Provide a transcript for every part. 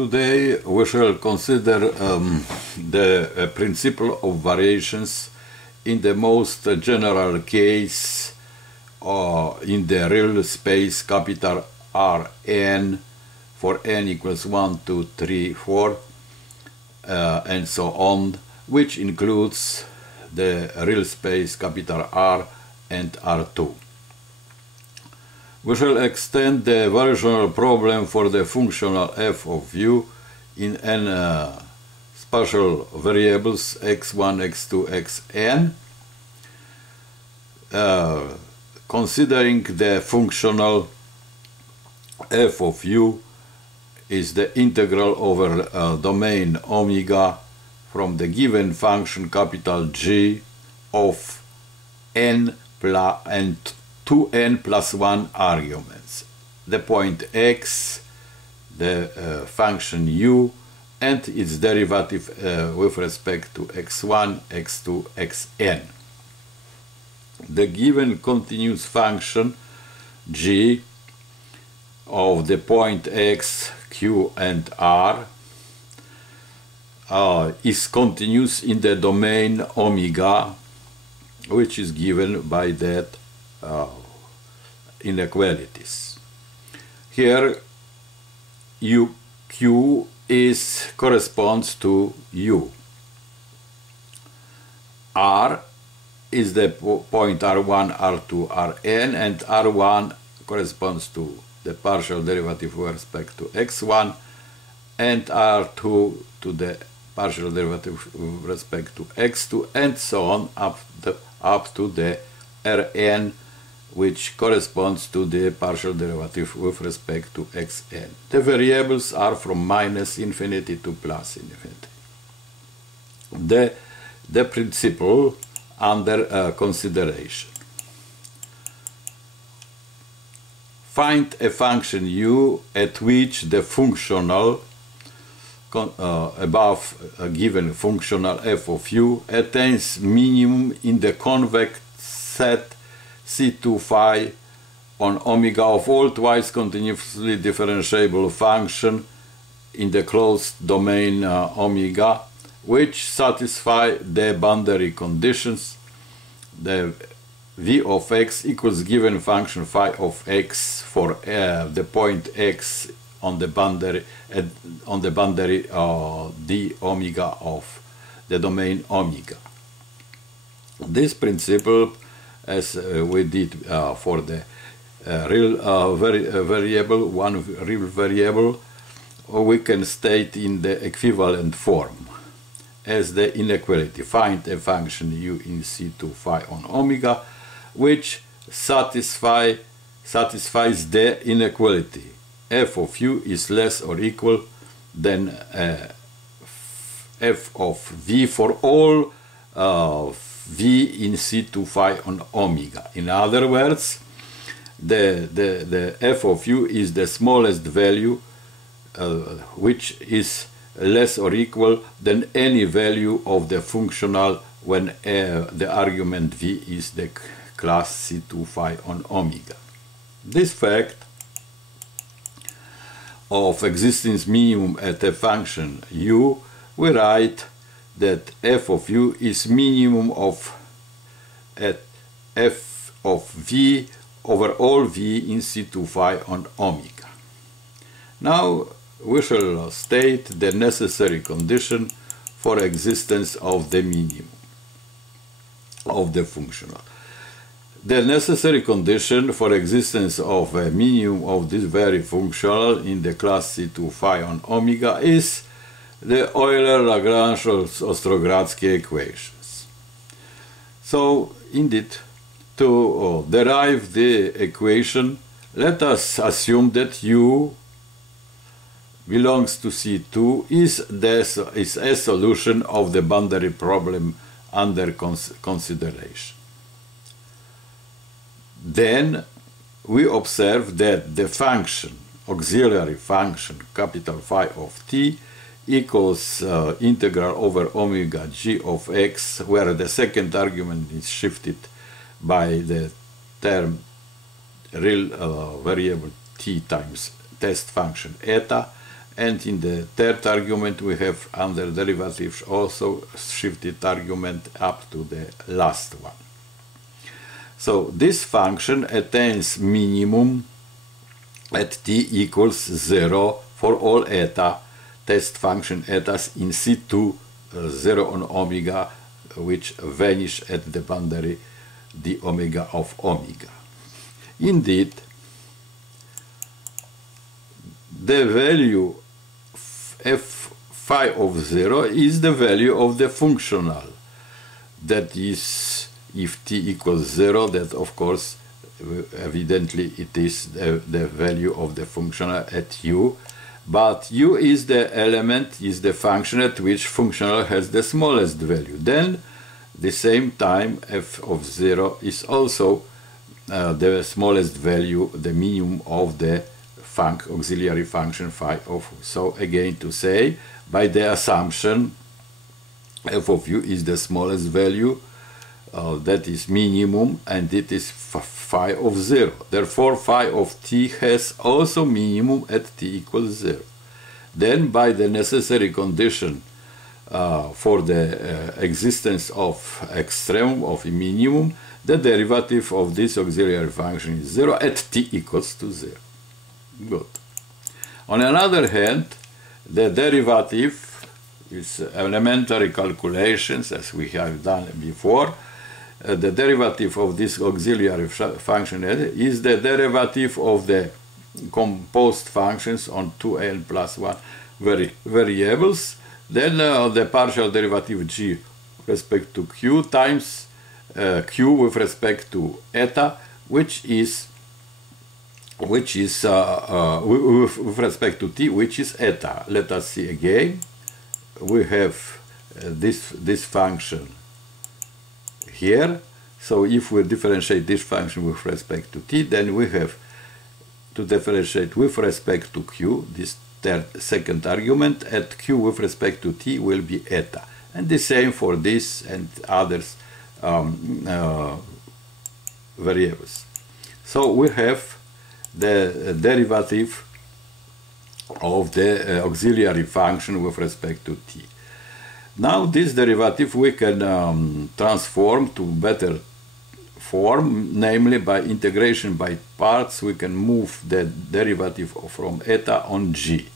Today we shall consider the principle of variations in the most general case in the real space capital Rn for n equals 1, 2, 3, 4 and so on, which includes the real space capital R and R2. We shall extend the variational problem for the functional f of u in n spatial variables x1, x2, xn, considering the functional f of u is the integral over domain omega from the given function capital G of n and 2n plus 1 arguments, the point x, the function u, and its derivative with respect to x1, x2, xn. The given continuous function g of the point x, q, and r is continuous in the domain omega, which is given by that inequalities. Here q corresponds to u. R is the point r1, r2, rn, and r1 corresponds to the partial derivative with respect to x1, and r2 to the partial derivative with respect to x2, and so on up to the rn, which corresponds to the partial derivative with respect to xn. The variables are from minus infinity to plus infinity. The principle under consideration. Find a function u at which the functional above a given functional f of u attains minimum in the convex set C2 phi on omega of all twice continuously differentiable function in the closed domain omega, which satisfy the boundary conditions. The v of x equals given function phi of x for the point x on the boundary d omega of the domain omega. This principle, as we did for the real variable, one real variable, we can state in the equivalent form as the inequality. Find a function u in C2 phi on omega which satisfies the inequality. F of u is less or equal than f of v for all v in C2 phi on omega. In other words, the f of u is the smallest value which is less or equal than any value of the functional when the argument v is the class C2 phi on omega. This fact of existence minimum at a function u, we write that f of u is minimum of at f of v over all v in C2 phi on omega. Now we shall state the necessary condition for existence of the minimum of the functional. The necessary condition for existence of a minimum of this very functional in the class C2 phi on omega is the Euler-Lagrange-Ostrogradsky equations. So, indeed, to derive the equation, let us assume that u belongs to C2 is a solution of the boundary problem under consideration. Then we observe that the function, auxiliary function, capital phi of t equals integral over omega g of x, where the second argument is shifted by the term real variable t times test function eta, and in the third argument we have under derivatives also shifted argument up to the last one. So this function attains minimum at t equals 0 for all eta test function etas in situ 0 on omega, which vanish at the boundary d omega of omega. Indeed, the value f phi of 0 is the value of the functional. That is, if t equals 0, that of course evidently it is the value of the functional at u, but u is the element, is the function at which functional has the smallest value. Then the same time f of 0 is also the smallest value, the minimum of the auxiliary function phi of u. So again, to say, by the assumption f of u is the smallest value, that is minimum, and it is phi of 0. Therefore, phi of t has also minimum at t equals 0. Then, by the necessary condition for the existence of extremum of a minimum, the derivative of this auxiliary function is 0 at t equals to 0. Good. On another hand, the derivative is elementary calculations, as we have done before. The derivative of this auxiliary function is the derivative of the composed functions on 2n plus 1 variables. Then the partial derivative g with respect to q times q with respect to eta, which is with respect to t, which is eta. Let us see again. We have this function here. So if we differentiate this function with respect to t, then we have to differentiate with respect to q, this second argument, at q with respect to t will be eta. And the same for this and others variables. So we have the derivative of the auxiliary function with respect to t. Now this derivative we can transform to better form, namely by integration by parts. We can move the derivative from eta on g.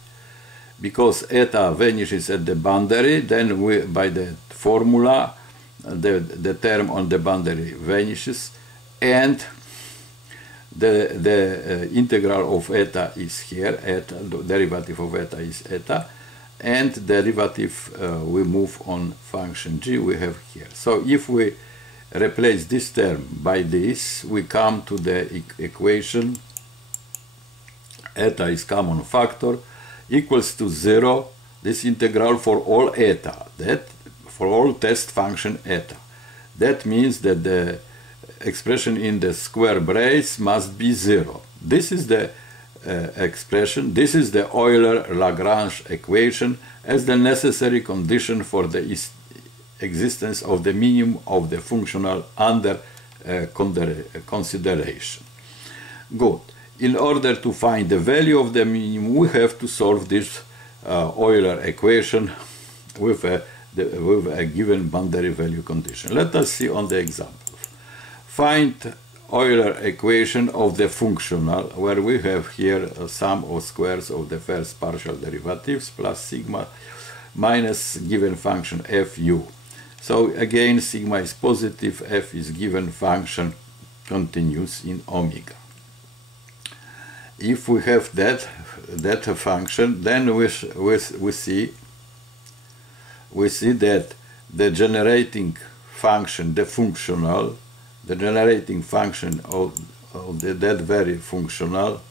Because eta vanishes at the boundary, then we, by the formula, the term on the boundary vanishes, and the integral of eta is here, eta, the derivative of eta is eta, and derivative we move on function g we have here. So if we replace this term by this, we come to the equation eta is common factor equals to 0, this integral for all eta, that for all test function eta. That means that the expression in the square brace must be 0. This is the expression, this is the Euler-Lagrange equation as the necessary condition for the existence of the minimum of the functional under consideration. Good. In order to find the value of the minimum, we have to solve this Euler equation with a given boundary value condition. Let us see on the example. Find Euler equation of the functional, where we have here a sum of squares of the first partial derivatives plus sigma minus given function fu. So again, sigma is positive, f is given function continuous in omega. If we have that function, then we see that the generating function, the functional, the generating function of that very functional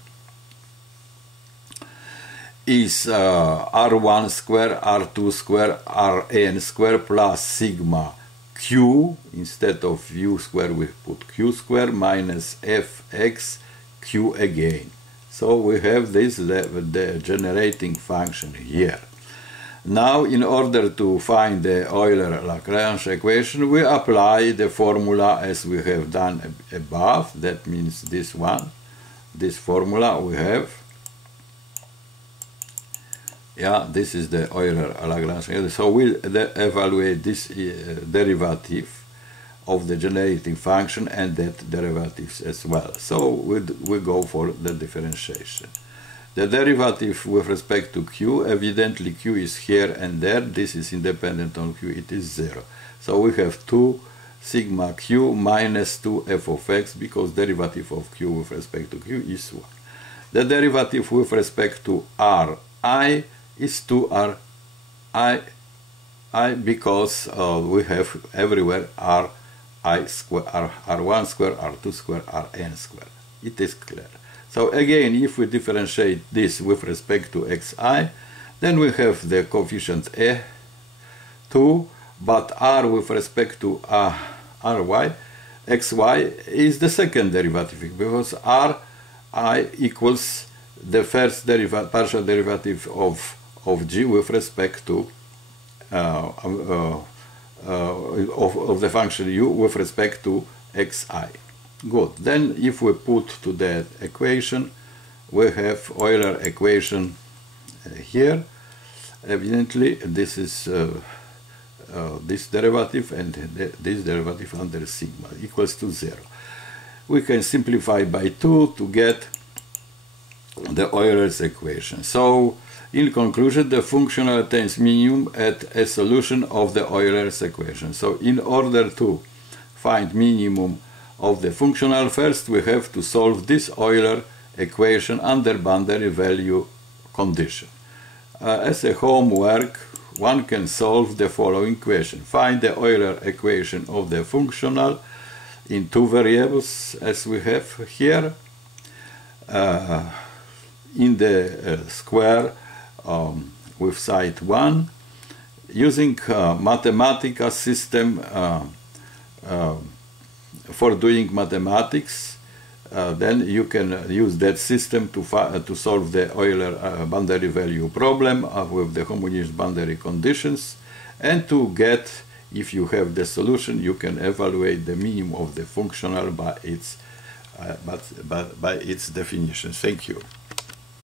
is r1 square, r2 square, rn square plus sigma q. Instead of u square we put q square minus fx q again. So we have this, the generating function here. Now, in order to find the Euler-Lagrange equation, we apply the formula as we have done above. That means this one, this formula we have Yeah, this is the Euler-Lagrange. So we'll evaluate this derivative of the generating function and that derivatives as well. So we go for the differentiation. The derivative with respect to q, evidently q is here and there. This is independent on q, it is 0. So we have 2 sigma q minus 2 f of x, because derivative of q with respect to q is 1. The derivative with respect to ri is 2r I because we have everywhere ri square, r1 square, r2 square, rn square. It is clear. So again, if we differentiate this with respect to xi, then we have the coefficient e2, but r with respect to ry, xy is the second derivative, because ri equals the first partial derivative of g with respect to of the function u with respect to xi. Good. Then if we put to that equation, we have Euler equation here. Evidently, this is this derivative and this derivative under sigma equals to 0. We can simplify by 2 to get the Euler's equation. So, in conclusion, the functional attains minimum at a solution of the Euler's equation. So, in order to find minimum of the functional, first we have to solve this Euler equation under boundary value condition. As a homework, one can solve the following equation. Find the Euler equation of the functional in 2 variables, as we have here. In the square with side 1, using mathematical system for doing mathematics, then you can use that system to solve the Euler boundary value problem with the homogeneous boundary conditions, and to get, if you have the solution, you can evaluate the minimum of the functional by its definition. Thank you.